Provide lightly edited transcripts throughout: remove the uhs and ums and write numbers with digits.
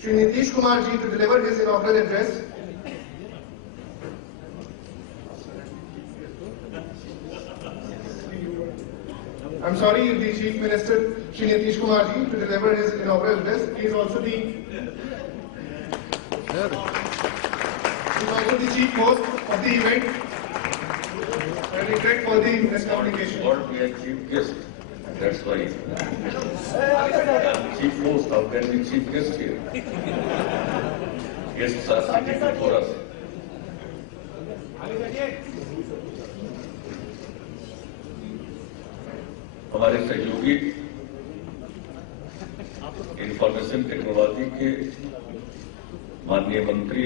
Shri Nitish Kumar ji to deliver his inaugural address. I'm sorry, the Chief Minister, Shri Nitish Kumar ji, to deliver his inaugural address. He is also the chief host of the event. I regret for the miscommunication. Lord, we are chief guest. That's why. Chief host, how can we chief guest here? Guests are sitting before us. हमारे सहयोगी information technology के माननीय मंत्री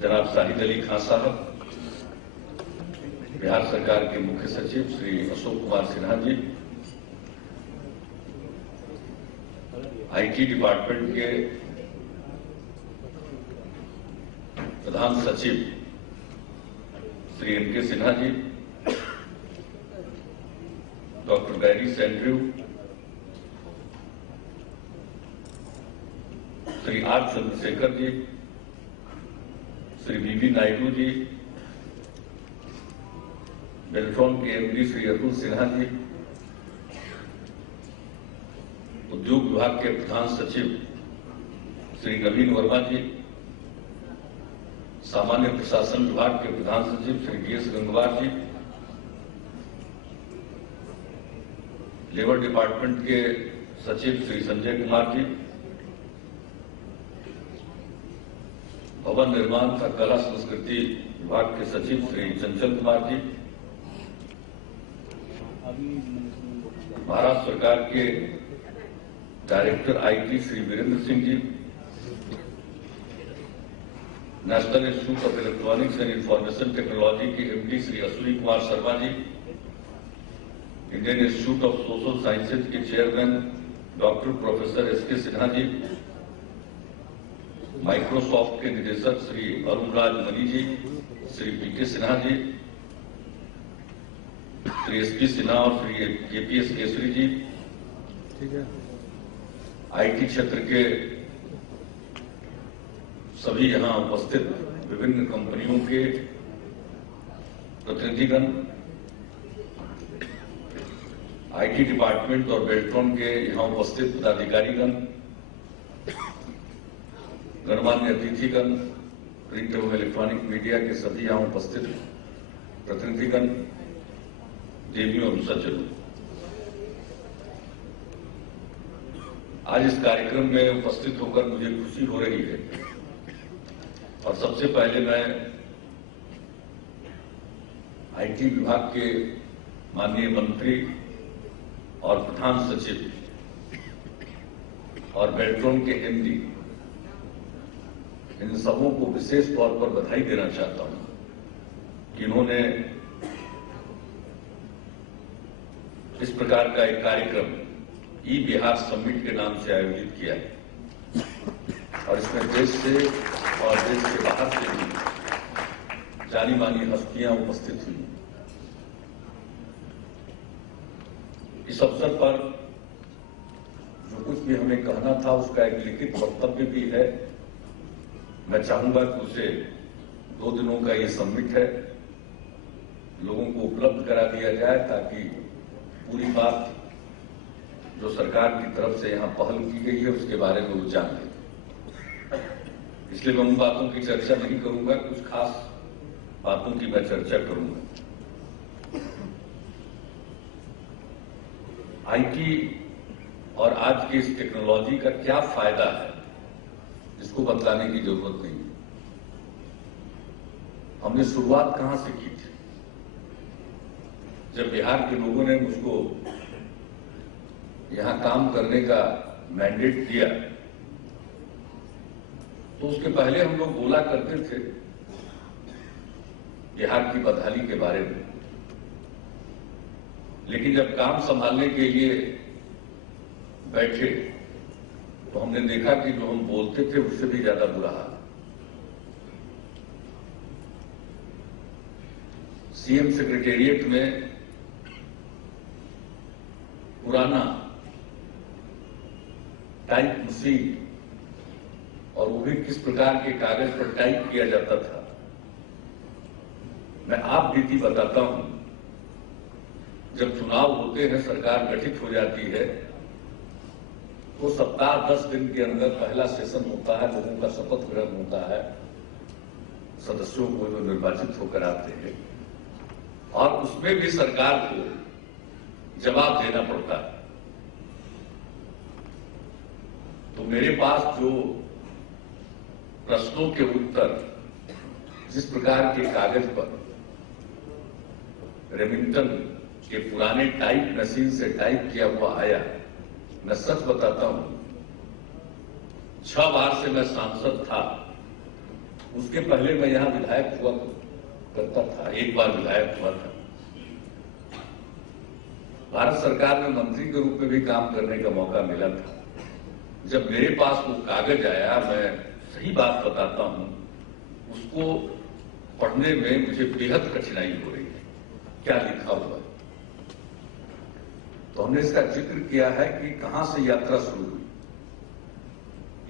जनाब शाहिद अली खान साहब, बिहार सरकार के मुख्य सचिव श्री अशोक कुमार सिन्हा जी, आईटी डिपार्टमेंट के प्रधान सचिव Shri NK Sinha ji, doctor Gary Sandru, Shri R Chandrashekhar ji, Shri BB Naidu ji, Beltron के एमडी श्री अतुल सिन्हा जी, उद्योग विभाग के प्रधान सचिव श्री नवीन वर्मा जी, सामान्य प्रशासन विभाग के प्रधान सचिव श्री डीएस गंगवार जी, लेबर डिपार्टमेंट के सचिव श्री संजय कुमार जी, भवन निर्माण तथा कला संस्कृति विभाग के सचिव श्री चंचल कुमार जी, महाराष्ट्र सरकार के director IT Shri Virendra Singh ji, national institute of electronics and information technology के MD Shri Ashwini Kumar Sharma ji, Indian institute of social sciences के chairman doctor professor SK Sinha ji, Microsoft के निदेशक श्री अरुण राज मनी जी, श्री पीके सिन्हा जी, श्री एसपी सिन्हा और श्री केपीएस केसरी जी, ठीक है, आईटी क्षेत्र के सभी यहां उपस्थित विभिन्न कंपनियों के प्रतिनिधिगण, आईटी डिपार्टमेंट और बेल्ट्रॉन के यहां उपस्थित पदाधिकारीगण, गणमान्य अतिथिगण, प्रिंट एवं इलेक्ट्रॉनिक मीडिया के सभी यहां उपस्थित प्रतिनिधिगण, देवियों और सज्जनों, आज इस कार्यक्रम में उपस्थित होकर मुझे खुशी हो रही है और सबसे पहले मैं आईटी विभाग के माननीय मंत्री और प्रधान सचिव और बेल्ट्रॉन के एमडी, इन सबों को विशेष तौर पर बधाई देना चाहता हूं कि इन्होंने इस प्रकार का एक कार्यक्रम ई बिहार समिट के नाम से आयोजित किया है और इसमें देश से और देश के बाहर से भी जानी मानी हस्तियां उपस्थित हुई। इस अवसर पर जो कुछ भी हमें कहना था उसका एक लिखित वक्तव्य भी है। मैं चाहूंगा कि उसे 2 दिनों का ये समिट है, लोगों को उपलब्ध करा दिया जाए ताकि पूरी बात जो सरकार की तरफ से यहां पहल की गई है उसके बारे में वो जान ले। इसलिए मैं उन बातों की चर्चा नहीं करूंगा, कुछ खास बातों की मैं चर्चा करूंगा। आईटी और आज की इस टेक्नोलॉजी का क्या फायदा है, इसको बतलाने की जरूरत नहीं। हमने शुरुआत कहां से की थी? जब बिहार के लोगों ने मुझको यहां काम करने का मैंडेट दिया तो उसके पहले हम लोग बोला करते थे बिहार की बदहाली के बारे में, लेकिन जब काम संभालने के लिए बैठे तो हमने देखा कि जो हम बोलते थे उससे भी ज्यादा बुरा हाल। सीएम सेक्रेटेरिएट में पुराना टाइप मशीन, और वो भी किस प्रकार के कागज पर टाइप किया जाता था। मैं आप बीती बताता हूं। जब चुनाव होते हैं, सरकार गठित हो जाती है, तो सप्ताह 10 दिन के अंदर पहला सेशन होता है, लोगों का शपथ ग्रहण होता है, सदस्यों को जो निर्वाचित होकर आते हैं, और उसमें भी सरकार को जवाब देना पड़ता है। तो मेरे पास जो प्रश्नों के उत्तर जिस प्रकार के कागज पर रेमिंगटन के पुराने टाइप मशीन से टाइप किया हुआ आया, मैं सच बताता हूं, 6 बार से मैं सांसद था, उसके पहले मैं यहां विधायक हुआ करता था, 1 बार विधायक हुआ था। भारत सरकार में मंत्री के रूप में भी काम करने का मौका मिला था। जब मेरे पास वो कागज आया, मैं सही बात बताता हूं, उसको पढ़ने में मुझे बेहद कठिनाई हो रही है, क्या लिखा हुआ है। तो हमने इसका जिक्र किया है कि कहां से यात्रा शुरू हुई।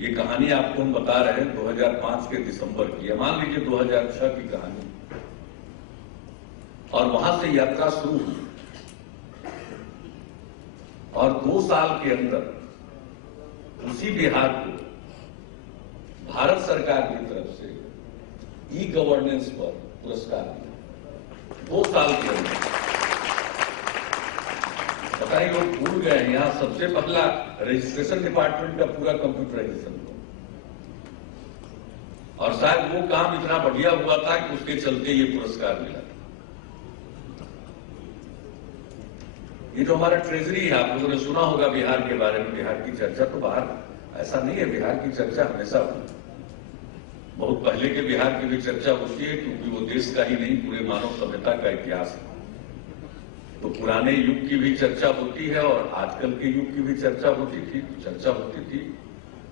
ये कहानी आपको हम बता रहे हैं 2005 के दिसंबर की है, मान लीजिए 2006 की कहानी, और वहां से यात्रा शुरू हुई, और 2 साल के अंदर उसी बिहार को भारत सरकार की तरफ से ई गवर्नेंस पर पुरस्कार मिला। 2 साल के अंदर। पता नहीं लोग भूल गए हैं, यहां सबसे पहला रजिस्ट्रेशन डिपार्टमेंट का पूरा कंप्यूटराइजेशन हुआ, और शायद वो काम इतना बढ़िया हुआ था कि उसके चलते ये पुरस्कार मिला। ये जो हमारा ट्रेजरी है, आप लोगों ने सुना होगा बिहार के बारे में, बिहार की चर्चा तो बाहर ऐसा नहीं है, बिहार की चर्चा हमेशा होती है। बहुत पहले के बिहार की भी चर्चा होती है, क्योंकि वो देश का ही नहीं, पूरे मानव सभ्यता का इतिहास है। तो पुराने युग की भी चर्चा होती है और आजकल के युग की भी चर्चा होती थी, चर्चा होती थी।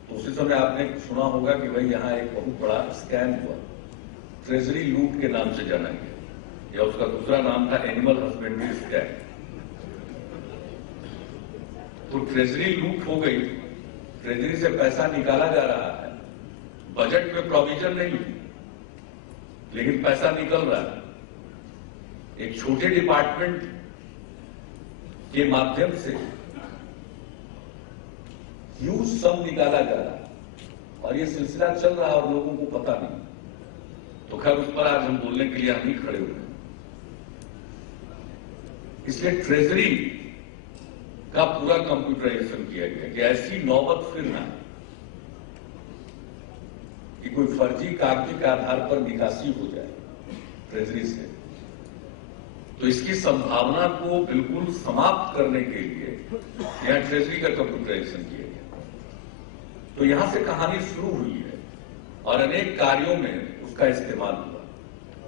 तो उसी समय आपने सुना होगा कि भाई यहाँ एक बहुत बड़ा स्कैम हुआ, ट्रेजरी लूट के नाम से जाना गया, या उसका दूसरा नाम था एनिमल हस्बेंड्री स्कैम। तो ट्रेजरी लूट हो गई, ट्रेजरी से पैसा निकाला जा रहा है, बजट में प्रोविजन नहीं, लेकिन पैसा निकल रहा है। एक छोटे डिपार्टमेंट के माध्यम से ह्यूज सम निकाला जा रहा है, और ये सिलसिला चल रहा है और लोगों को पता नहीं। तो खैर, उस पर आज हम बोलने के लिए हम ही खड़े हुए हैं। इसलिए ट्रेजरी का पूरा कंप्यूटराइजेशन किया गया कि ऐसी नौबत फिर ना आए कि कोई फर्जी कागजी के आधार पर निकासी हो जाए ट्रेजरी से। तो इसकी संभावना को बिल्कुल समाप्त करने के लिए यहां ट्रेजरी का कंप्यूटराइजेशन किया गया। तो यहां से कहानी शुरू हुई है, और अनेक कार्यों में उसका इस्तेमाल हुआ,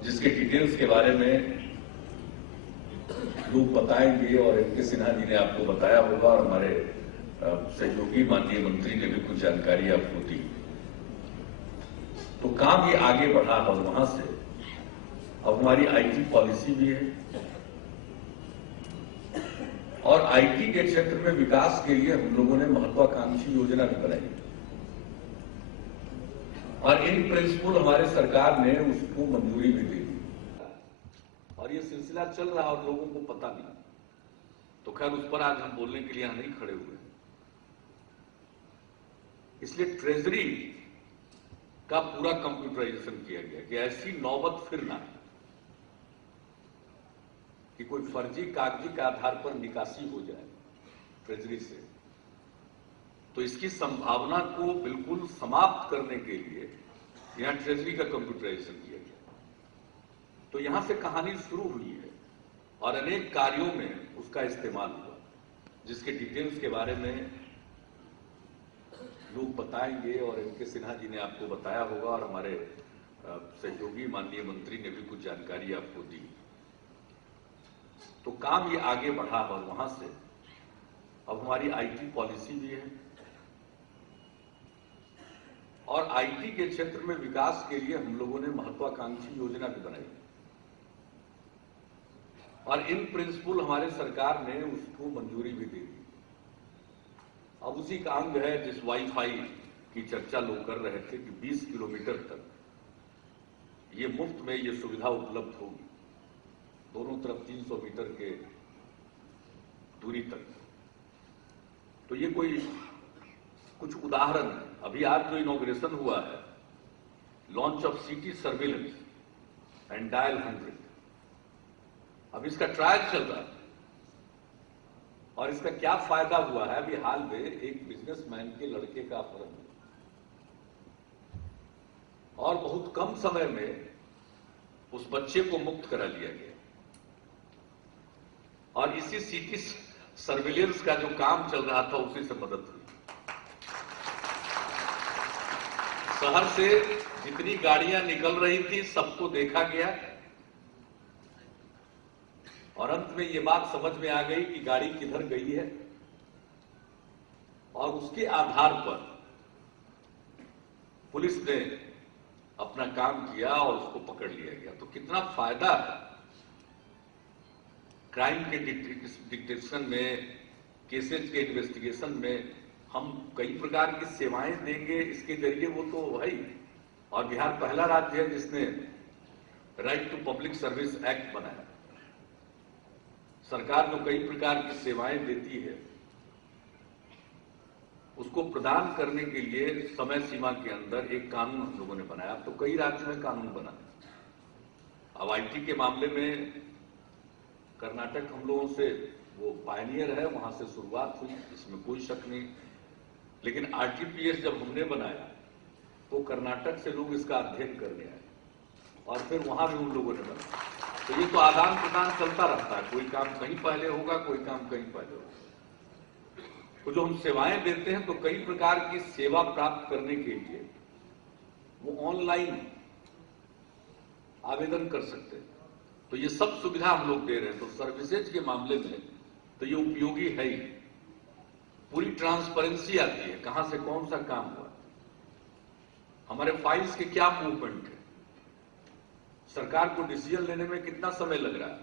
जिसके डिटेल्स के बारे में लोग बताएंगे, और एन के सिन्हा जी ने आपको बताया होगा, और हमारे सहयोगी माननीय मंत्री ने भी कुछ जानकारी आपको दी। तो काम ये आगे बढ़ा, और वहां से अब हमारी आईटी पॉलिसी भी है, और आईटी के क्षेत्र में विकास के लिए हम लोगों ने महत्वाकांक्षी योजना भी बनाई, और इन प्रिंसिपल हमारे सरकार ने उसको मंजूरी भी दी, और ये सिलसिला चल रहा और लोगों को पता नहीं। तो खैर, उस पर आज हम बोलने के लिए यहां नहीं खड़े हुए। इसलिए ट्रेजरी का पूरा कंप्यूटराइजेशन किया गया कि ऐसी नौबत फिर ना आए कि कोई फर्जी कागजी के आधार पर निकासी हो जाए ट्रेजरी से। तो इसकी संभावना को बिल्कुल समाप्त करने के लिए यहां ट्रेजरी का कंप्यूटराइजेशन किया गया। तो यहां से कहानी शुरू हुई है, और अनेक कार्यों में उसका इस्तेमाल हुआ, जिसके डिटेल्स के बारे में लोग बताएंगे, और एन के सिन्हा जी ने आपको बताया होगा, और हमारे सहयोगी माननीय मंत्री ने भी कुछ जानकारी आपको दी। तो काम ये आगे बढ़ा, और वहां से अब हमारी आईटी पॉलिसी भी है, और आईटी के क्षेत्र में विकास के लिए हम लोगों ने महत्वाकांक्षी योजना भी बनाई, और इन प्रिंसिपल हमारे सरकार ने उसको मंजूरी भी दे दी, अब उसी का अंग है जिस वाईफाई की चर्चा लोग कर रहे थे कि 20 किलोमीटर तक ये मुफ्त में ये सुविधा उपलब्ध होगी, दोनों तरफ 300 मीटर के दूरी तक। तो ये कोई कुछ उदाहरण है। अभी आज जो इनॉग्रेशन हुआ है, launch of city surveillance and dial 100, अब इसका ट्रायल चल रहा है और इसका क्या फायदा हुआ है। अभी हाल में एक बिजनेसमैन के लड़के का अपहरण हुआ और बहुत कम समय में उस बच्चे को मुक्त करा लिया गया और इसी सिटी सर्विलेंस का जो काम चल रहा था उसी से मदद हुई। शहर से जितनी गाड़ियां निकल रही थी सबको देखा गया और अंत में ये बात समझ में आ गई कि गाड़ी किधर गई है और उसके आधार पर पुलिस ने अपना काम किया और उसको पकड़ लिया गया। तो कितना फायदा है क्राइम के डिटेक्शन में, केसेज के इन्वेस्टिगेशन में। हम कई प्रकार की सेवाएं देंगे इसके जरिए, वो तो है ही। और बिहार पहला राज्य है जिसने right to public service act बनाया। सरकार जो कई प्रकार की सेवाएं देती है उसको प्रदान करने के लिए समय सीमा के अंदर एक कानून हम लोगों ने बनाया। अब तो कई राज्यों में कानून बना। अब आईटी के मामले में कर्नाटक हम लोगों से वो पायनियर है, वहां से शुरुआत हुई, इसमें कोई शक नहीं। लेकिन आरटीपीएस जब हमने बनाया तो कर्नाटक से लोग इसका अध्ययन करने आए और फिर वहां भी उन लोगों ने बनाया। तो ये तो आदान प्रदान चलता रहता है, कोई काम कहीं पहले होगा, कोई काम कहीं पहले होगा। तो जो हम सेवाएं देते हैं तो कई प्रकार की सेवा प्राप्त करने के लिए वो ऑनलाइन आवेदन कर सकते हैं। तो ये सब सुविधा हम लोग दे रहे हैं। तो सर्विसेज के मामले में तो ये उपयोगी है ही। पूरी ट्रांसपेरेंसी आती है, कहां से कौन सा काम हुआ, हमारे फाइल्स के क्या मूवमेंट है, सरकार को डिसीजन लेने में कितना समय लग रहा है,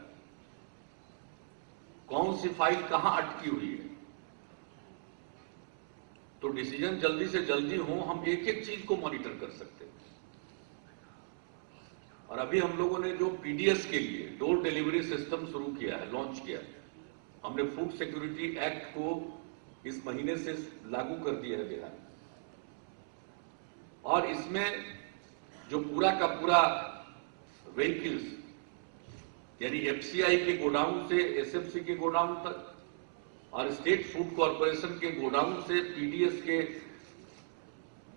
कौन सी फाइल कहां अटकी हुई है। तो डिसीजन जल्दी से जल्दी हो, हम एक एक चीज को मॉनिटर कर सकते हैं। और अभी हम लोगों ने जो पीडीएस के लिए डोर डिलीवरी सिस्टम शुरू किया है, लॉन्च किया है, हमने फूड सिक्योरिटी एक्ट को इस महीने से लागू कर दिया है बिहार। और इसमें जो पूरा का पूरा व्हीकल्स यानी एफसीआई के गोडाउन से एसएफसी के गोडाउन तक और स्टेट फूड कॉर्पोरेशन के गोडाउन से पीडीएस के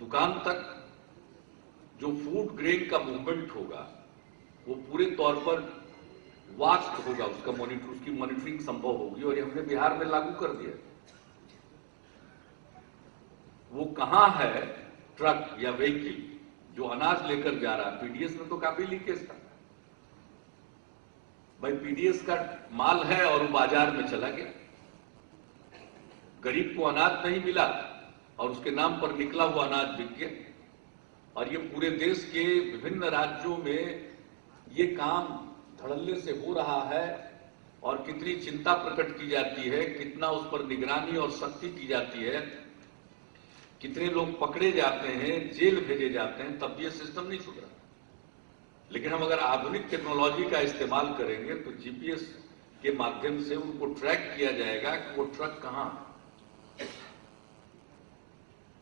दुकान तक जो फूड ग्रेन का मूवमेंट होगा वो पूरे तौर पर वास्ट होगा, उसकी मॉनिटरिंग संभव होगी। और ये हमने बिहार में लागू कर दिया। वो कहां है ट्रक या व्हीकल जो अनाज लेकर जा रहा है। पीडीएस में तो काफी लीकेज था भाई, पीडीएस का माल है और वो बाजार में चला गया, गरीब को अनाज नहीं मिला और उसके नाम पर निकला हुआ अनाज बिक गया। और ये पूरे देश के विभिन्न राज्यों में ये काम धड़ल्ले से हो रहा है और कितनी चिंता प्रकट की जाती है, कितना उस पर निगरानी और सख्ती की जाती है, कितने लोग पकड़े जाते हैं, जेल भेजे जाते हैं, तब ये सिस्टम नहीं सुधरा। लेकिन हम अगर आधुनिक टेक्नोलॉजी का इस्तेमाल करेंगे तो जीपीएस के माध्यम से उनको ट्रैक किया जाएगा कि वो ट्रक कहां है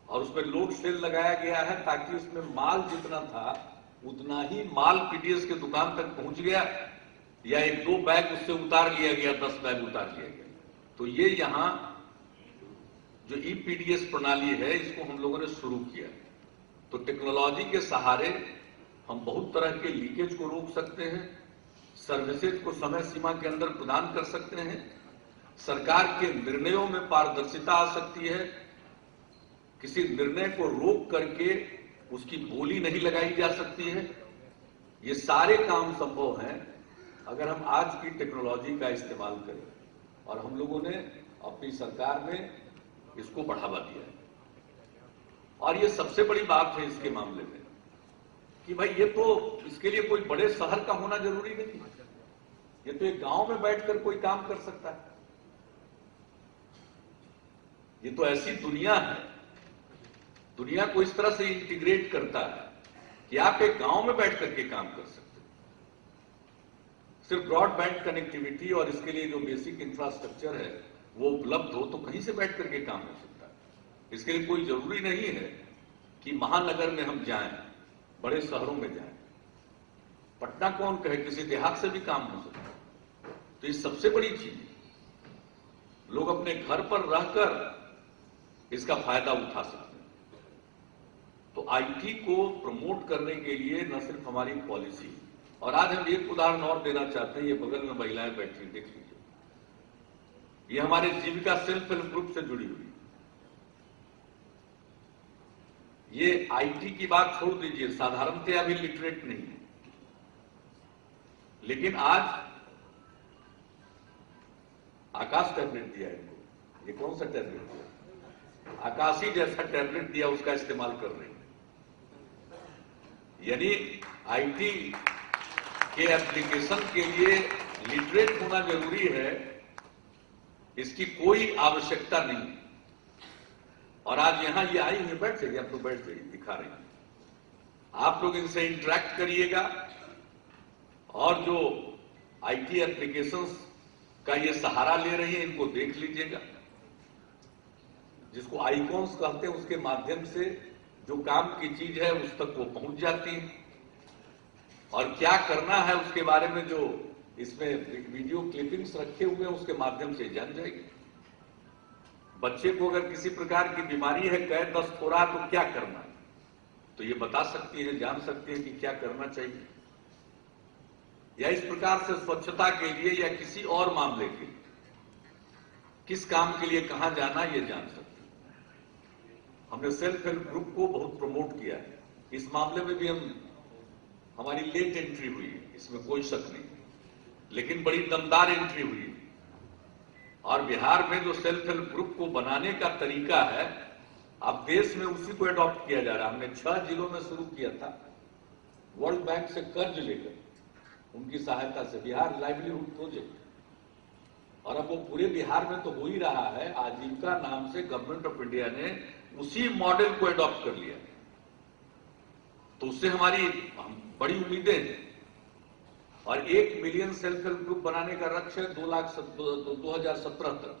और उसमें लोड सेल लगाया गया है ताकि उसमें माल जितना था उतना ही माल पीडीएस के दुकान तक पहुंच गया या 1-2 बैग उससे उतार लिया गया, 10 बैग उतार लिया गया। तो ये यहां जो ईपीडीएस प्रणाली है इसको हम लोगों ने शुरू किया। तो टेक्नोलॉजी के सहारे हम बहुत तरह के लीकेज को रोक सकते हैं, सर्विसेज को समय सीमा के अंदर प्रदान कर सकते हैं, सरकार के निर्णयों में पारदर्शिता आ सकती है, किसी निर्णय को रोक करके उसकी बोली नहीं लगाई जा सकती है। ये सारे काम संभव हैं अगर हम आज की टेक्नोलॉजी का इस्तेमाल करें। और हम लोगों ने अपनी सरकार में इसको बढ़ावा दिया है। और ये सबसे बड़ी बात है इसके मामले में कि भाई ये तो इसके लिए कोई बड़े शहर का होना जरूरी नहीं, ये तो एक गांव में बैठकर कोई काम कर सकता है। ये तो ऐसी दुनिया है, दुनिया को इस तरह से इंटीग्रेट करता है कि आप एक गांव में बैठ करके काम कर सकते हो। सिर्फ ब्रॉडबैंड कनेक्टिविटी और इसके लिए जो बेसिक इंफ्रास्ट्रक्चर है वो उपलब्ध हो तो कहीं से बैठ करके काम हो सकता है। इसके लिए कोई जरूरी नहीं है कि महानगर में हम जाएं, बड़े शहरों में जाएं। पटना कौन कहे, किसी देहात से भी काम हो सकता है। तो ये सबसे बड़ी चीज है, लोग अपने घर पर रहकर इसका फायदा उठा सकते हैं। तो आईटी को प्रमोट करने के लिए न सिर्फ हमारी पॉलिसी, और आज हम एक उदाहरण और देना चाहते हैं। ये बगल में महिलाएं बैठी, देख लीजिए, ये हमारे जीविका सेल्फ हेल्प ग्रुप से जुड़ी हुई। ये आईटी की बात छोड़ दीजिए, साधारणतया भी लिटरेट नहीं है, लेकिन आज आकाश टैबलेट दिया इनको। ये कौन सा टैबलेट दिया? आकाशी जैसा टैबलेट दिया, उसका इस्तेमाल कर रहे हैं। यानी आईटी के एप्लीकेशन के लिए लिटरेट होना जरूरी है, इसकी कोई आवश्यकता नहीं। और आज यहां ये आई हुई, बैठ जाइए, आप तो बैठ जाइए, दिखा रही हैं। आप लोग इनसे इंटरेक्ट करिएगा और जो आईटी एप्लीकेशंस का ये सहारा ले रही है इनको देख लीजिएगा। जिसको आइकॉन्स कहते हैं, उसके माध्यम से जो काम की चीज है उस तक वो पहुंच जाती है, और क्या करना है उसके बारे में जो इसमें वीडियो क्लिपिंग्स रखे हुए हैं उसके माध्यम से जान जाएगी। बच्चे को अगर किसी प्रकार की बीमारी है, कैद दस्त हो रहा है, तो क्या करना है, तो ये बता सकती है, जान सकती है कि क्या करना चाहिए। या इस प्रकार से स्वच्छता के लिए या किसी और मामले के लिए किस काम के लिए कहां जाना, ये जान सकते हैं। हमने सेल्फ हेल्प ग्रुप को बहुत प्रमोट किया है। इस मामले में भी हमारी लेट एंट्री हुई है, इसमें कोई शक नहीं, लेकिन बड़ी दमदार एंट्री हुई है। और बिहार में जो सेल्फ हेल्प ग्रुप को बनाने का तरीका है, अब देश में उसी को अडॉप्ट किया जा रहा है। हमने 6 जिलों में शुरू किया था, वर्ल्ड बैंक से कर्ज लेकर उनकी सहायता से, बिहार लाइवलीहुड प्रोजेक्ट। और अब वो पूरे बिहार में तो हो ही रहा है। आजीविका नाम से गवर्नमेंट ऑफ इंडिया ने उसी मॉडल को अडॉप्ट कर लिया, तो उससे हमारी बड़ी उम्मीदें हैं। और 1 मिलियन सेल्फ हेल्प ग्रुप बनाने का लक्ष्य है 2017 तक,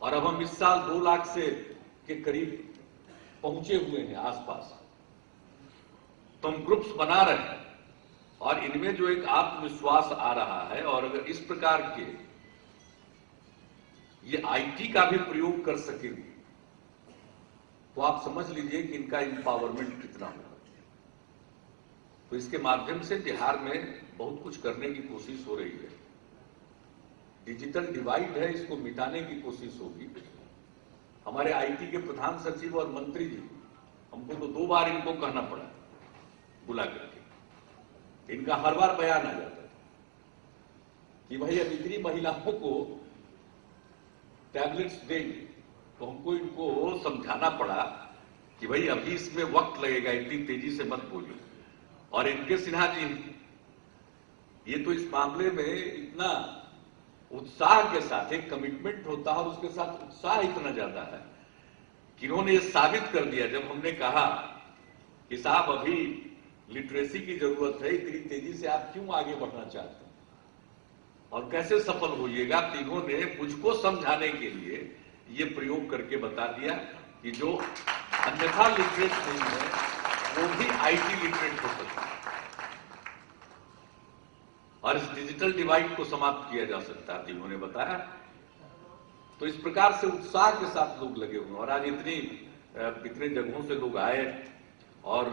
और अब हम इस साल 2 लाख से के करीब पहुंचे हुए हैं आसपास। तो हम ग्रुप्स बना रहे हैं और इनमें जो एक आत्मविश्वास आ रहा है, और अगर इस प्रकार के ये आईटी का भी प्रयोग कर सकेंगे तो आप समझ लीजिए कि इनका एम्पावरमेंट कितना होगा। तो इसके माध्यम से बिहार में बहुत कुछ करने की कोशिश हो रही है। डिजिटल डिवाइड है, इसको मिटाने की कोशिश होगी। हमारे आईटी के प्रधान सचिव और मंत्री जी, हमको तो 2 बार इनको कहना पड़ा बुला करके। इनका हर बार बयान आ जाता था कि भाई अब इतनी महिलाओं को टैबलेट्स देंगे, तो हमको इनको समझाना पड़ा कि भाई अभी इसमें वक्त लगेगा, इतनी तेजी से मत बोलिए। और इनके सिन्हा जी, ये तो इस मामले में इतना उत्साह के साथ, एक कमिटमेंट होता है और उसके साथ उत्साह इतना ज्यादा है कि इन्होंने ये साबित कर दिया। जब हमने कहा कि साहब अभी लिटरेसी की जरूरत है, इतनी तेजी से आप क्यों आगे बढ़ना चाहते हैं और कैसे सफल होइएगा, तो इन्होंने मुझको समझाने के लिए ये प्रयोग करके बता दिया कि जो अन्यथा लिटरेट नहीं है वो भी आईटी लिटरेट हो सकता है, और इस डिजिटल डिवाइड को समाप्त किया जा सकता है, इन्होंने बताया। तो इस प्रकार से उत्साह के साथ लोग लगे हुए हैं। और आज इतने जगहों से लोग आए, और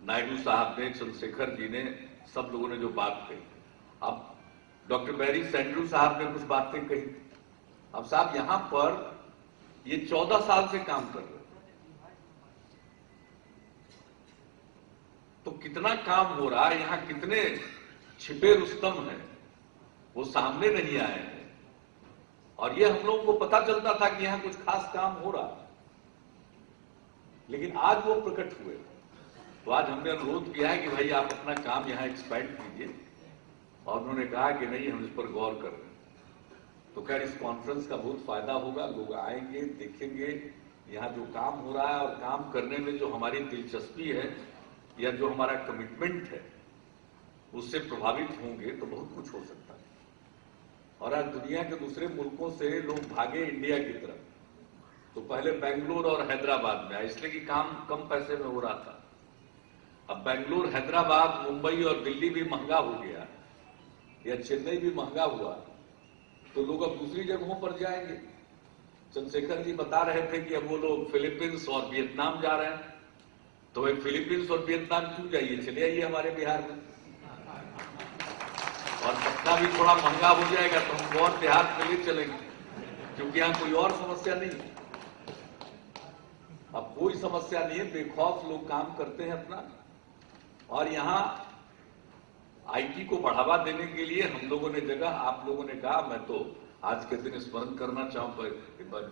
नायडू साहब ने, चंद्रशेखर जी ने, सब लोगों ने जो बात कही। अब डॉक्टर बैरी सैंड्रू साहब ने कुछ बातें कही। अब साहब यहां पर ये 14 साल से काम कर रहे हैं, तो कितना काम हो रहा है, यहां कितने छिपे रुस्तम हैं वो सामने नहीं आए हैं। और ये हम लोगों को पता चलता था कि यहां कुछ खास काम हो रहा है, लेकिन आज वो प्रकट हुए। तो आज हमने अनुरोध किया है कि भाई आप अपना काम यहां एक्सपैंड कीजिए, और उन्होंने कहा कि नहीं, हम इस पर गौर कर रहे हैं। तो खैर इस कॉन्फ्रेंस का बहुत फायदा होगा, लोग आएंगे, देखेंगे यहाँ जो काम हो रहा है और काम करने में जो हमारी दिलचस्पी है या जो हमारा कमिटमेंट है उससे प्रभावित होंगे तो बहुत कुछ हो सकता है। और आज दुनिया के दूसरे मुल्कों से लोग भागे इंडिया की तरफ, तो पहले बेंगलुरु और हैदराबाद में आए इसलिए कि काम कम पैसे में हो रहा था। अब बेंगलुरु, हैदराबाद, मुंबई और दिल्ली भी महंगा हो गया या चेन्नई भी महंगा हुआ, तो लोग अब दूसरी जगहों पर जाएंगे। चंद्रशेखर जी बता रहे थे कि अब वो लोग फिलीपींस और वियतनाम जा रहे हैं, तो भाई फिलीपींस और वियतनाम क्यों जाइए, चले आइए हमारे बिहार में। और पटना भी थोड़ा महंगा हो जाएगा तो हम और देहात में ले चलेंगे, क्योंकि यहाँ कोई और समस्या नहीं है। अब कोई समस्या नहीं है, बेखौफ लोग काम करते हैं अपना। और यहाँ आईटी को बढ़ावा देने के लिए हम लोगों ने जगह, आप लोगों ने कहा, मैं तो आज के दिन स्मरण करना चाहूंगा,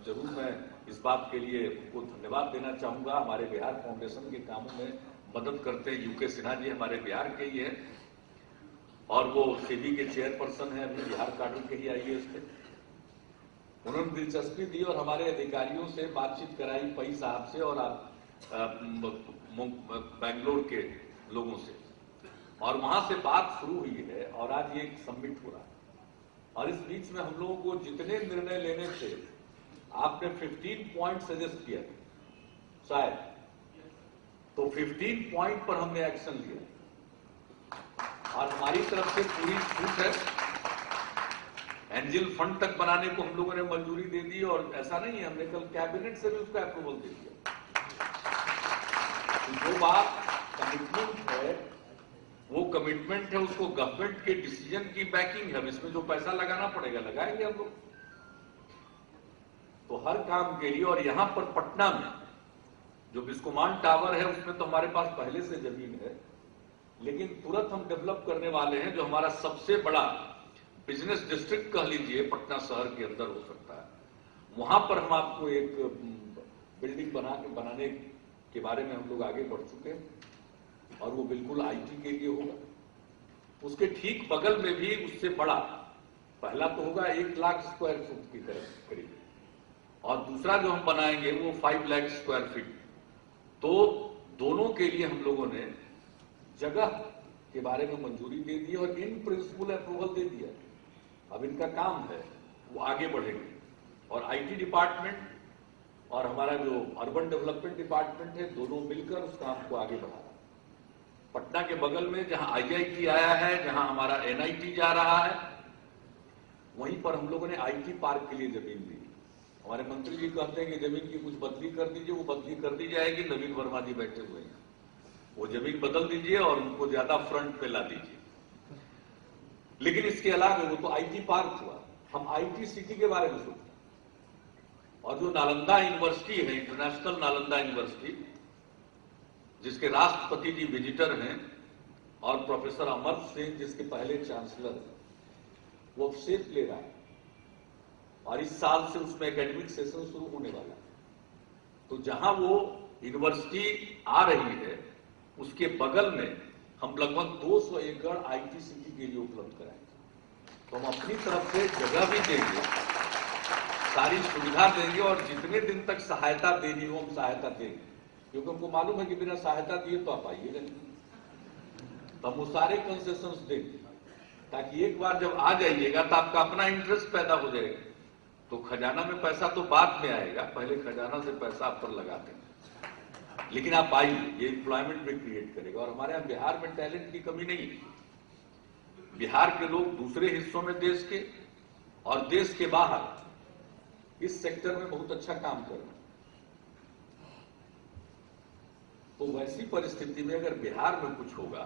जरूर मैं इस बात के लिए उनको धन्यवाद देना चाहूंगा। हमारे बिहार फाउंडेशन के कामों में मदद करते हैं यूके सिन्हा जी, हमारे बिहार के ही है और वो सेबी के चेयरपर्सन है, अभी बिहार काडर के ही IAS थे। उन्होंने दिलचस्पी दी और हमारे अधिकारियों से बातचीत कराई, पई साहब से और बेंगलोर के लोगों से, और वहां से बात शुरू हुई है और आज ये एक समिट हो रहा है। और इस बीच में हम लोगों को जितने निर्णय लेने थे, आपने 15 पॉइंट सजेस्ट किया शायद, तो 15 पॉइंट पर हमने एक्शन लिया और हमारी तरफ से पूरी छूट है। एंजल फंड तक बनाने को हम लोगों ने मंजूरी दे दी और ऐसा नहीं है, हमने कल कैबिनेट से भी उसका अप्रूवल दे दिया। तो जो बात कमिटमेंट है वो कमिटमेंट है, उसको गवर्नमेंट के डिसीजन की बैकिंग है। इसमें जो पैसा लगाना पड़ेगा लगाएंगे हम लोग, तो हर काम के लिए। और यहां पर पटना में जो बिस्कोमान टावर है उसमें तो हमारे पास पहले से जमीन है, लेकिन तुरंत हम डेवलप करने वाले हैं। जो हमारा सबसे बड़ा बिजनेस डिस्ट्रिक्ट कह लीजिए पटना शहर के अंदर हो सकता है, वहां पर हम आपको एक बिल्डिंग बनाने के बारे में हम लोग आगे बढ़ चुके हैं और वो बिल्कुल आईटी के लिए होगा। उसके ठीक बगल में भी उससे बड़ा, पहला तो होगा 1 लाख स्क्वायर फुट की करीब, और दूसरा जो हम बनाएंगे वो 5 लाख स्क्वायर फीट। तो दोनों के लिए हम लोगों ने जगह के बारे में मंजूरी दे दी और इन प्रिंसिपल अप्रूवल दे दिया। अब इनका काम है वो आगे बढ़ेंगे और आईटी डिपार्टमेंट और हमारा जो अर्बन डेवलपमेंट डिपार्टमेंट है, दोनों मिलकर उस काम को आगे बढ़ा रहा है। पटना के बगल में जहां IIT आया है, जहां हमारा NIT जा रहा है, वहीं पर हम लोगों ने IT पार्क के लिए जमीन दी। हमारे मंत्री जी कहते हैं कि जमीन की कुछ बदली कर दीजिए, वो बदली कर दी जाएगी। नवीन वर्मा जी बैठे हुए हैं, वो जमीन बदल दीजिए और उनको ज्यादा फ्रंट पे ला दीजिए। लेकिन इसके अलावा वो तो IT पार्क हुआ, हम IT सिटी के बारे में सोचते हैं। और जो नालंदा यूनिवर्सिटी है, इंटरनेशनल नालंदा यूनिवर्सिटी, जिसके राष्ट्रपति जी विजिटर हैं, और प्रोफेसर अमर सिंह जिसके पहले चांसलर हैं, वो अब शेप ले रहा है और इस साल से उसमें एकेडमिक सेशन शुरू होने वाला है। तो जहां वो यूनिवर्सिटी आ रही है उसके बगल में हम लगभग 200 एकड़ IT सिटी के लिए उपलब्ध कराएंगे। तो हम अपनी तरफ से जगह भी देंगे, सारी सुविधा देंगे और जितने दिन तक सहायता देनी हो हम सहायता देंगे, क्योंकि हमको मालूम है कि बिना सहायता दिए तो आप आइएगा नहीं। तो हम वो सारे कंसेशंस देंगे ताकि एक बार जब आ जाइएगा तो आपका अपना इंटरेस्ट पैदा हो जाएगा। तो खजाना में पैसा तो बाद में आएगा, पहले खजाना से पैसा आप पर लगा देंगे। लेकिन आप आइए, ये एम्प्लॉयमेंट भी क्रिएट करेगा। और हमारे यहाँ बिहार में टैलेंट की कमी नहीं है। बिहार के लोग दूसरे हिस्सों में देश के और देश के बाहर इस सेक्टर में बहुत अच्छा काम कर रहे हैं। तो वैसी परिस्थिति में अगर बिहार में कुछ होगा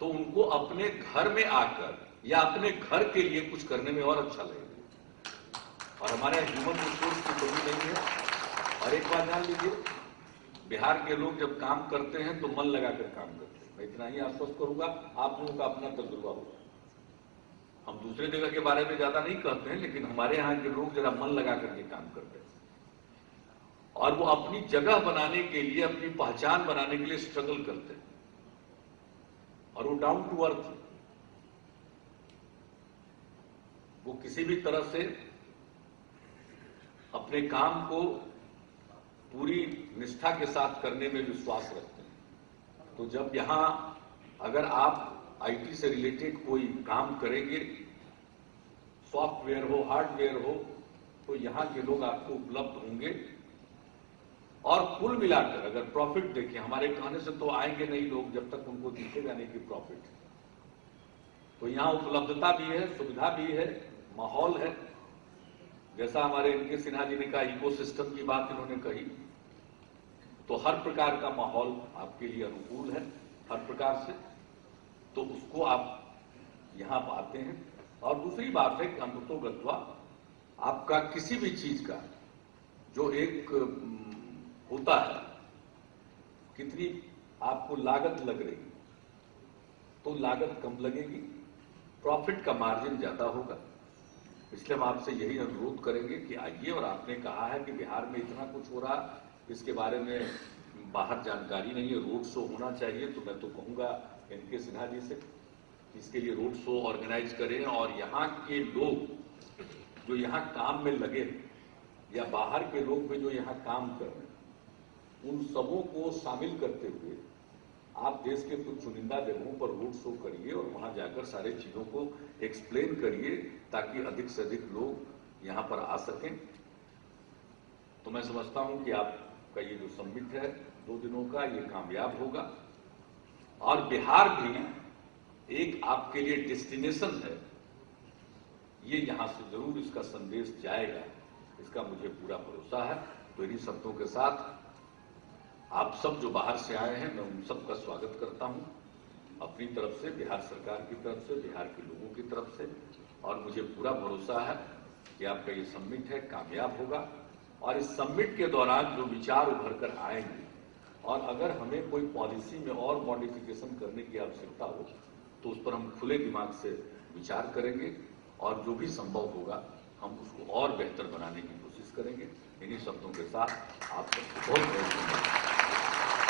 तो उनको अपने घर में आकर या अपने घर के लिए कुछ करने में और अच्छा लगेगा। और हमारे ह्यूमन रिसोर्स की कमी नहीं है। और एक बात जान लीजिए, बिहार के लोग जब काम करते हैं तो मन लगाकर काम करते हैं। मैं इतना ही आश्वस्त करूंगा, आप लोगों का अपना तजुर्बा होगा। हम दूसरे जगह के बारे में ज्यादा नहीं कहते हैं, लेकिन हमारे यहाँ के लोग जरा मन लगा करके काम करते हैं और वो अपनी जगह बनाने के लिए, अपनी पहचान बनाने के लिए स्ट्रगल करते हैं और वो डाउन टू अर्थ, वो किसी भी तरह से अपने काम को पूरी निष्ठा के साथ करने में विश्वास रखते हैं। तो जब यहां अगर आप आईटी से रिलेटेड कोई काम करेंगे, सॉफ्टवेयर हो, हार्डवेयर हो, तो यहां के लोग आपको उपलब्ध होंगे। और कुल मिलाकर अगर प्रॉफिट देखें, हमारे कहने से तो आएंगे नहीं लोग जब तक उनको दिखेगा नहीं कि प्रॉफिट है। तो यहां उपलब्धता भी है, सुविधा भी है, माहौल है। जैसा हमारे एनके सिन्हा जी ने कहा, इकोसिस्टम की बात इन्होंने कही, तो हर प्रकार का माहौल आपके लिए अनुकूल है, हर प्रकार से। तो उसको आप यहां पाते हैं। और दूसरी बात है कि अंततोगत्वा आपका किसी भी चीज का जो एक होता है, कितनी आपको लागत लग रही, तो लागत कम लगेगी, प्रॉफिट का मार्जिन ज्यादा होगा। इसलिए हम आपसे यही अनुरोध करेंगे कि आइए। और आपने कहा है कि बिहार में इतना कुछ हो रहा, इसके बारे में बाहर जानकारी नहीं है, रोड शो होना चाहिए। तो मैं तो कहूंगा एनके सिन्हा जी से, इसके लिए रोड शो ऑर्गेनाइज करें और यहाँ के लोग जो यहाँ काम में लगे या बाहर के लोग भी जो यहाँ काम कर रहे हैं, उन सबों को शामिल करते हुए आप देश के कुछ चुनिंदा जगहों पर रोड शो करिए और वहां जाकर सारे चीजों को एक्सप्लेन करिए, ताकि अधिक से अधिक लोग यहां पर आ सकें। तो मैं समझता हूं कि आपका ये जो समिट है 2 दिनों का, ये कामयाब होगा। और बिहार भी एक आपके लिए डेस्टिनेशन है, ये यहां से जरूर इसका संदेश जाएगा, इसका मुझे पूरा भरोसा है। तो इन्हीं शब्दों के साथ आप सब जो बाहर से आए हैं, मैं उन सबका स्वागत करता हूं अपनी तरफ से, बिहार सरकार की तरफ से, बिहार के लोगों की तरफ से। और मुझे पूरा भरोसा है कि आपका ये समिट है कामयाब होगा। और इस समिट के दौरान जो विचार उभर कर आएंगे, और अगर हमें कोई पॉलिसी में और मॉडिफिकेशन करने की आवश्यकता हो, तो उस पर हम खुले दिमाग से विचार करेंगे और जो भी संभव होगा हम उसको और बेहतर बनाने की कोशिश करेंगे। इन्हीं शब्दों के साथ आप सबको बहुत बहुत धन्यवाद।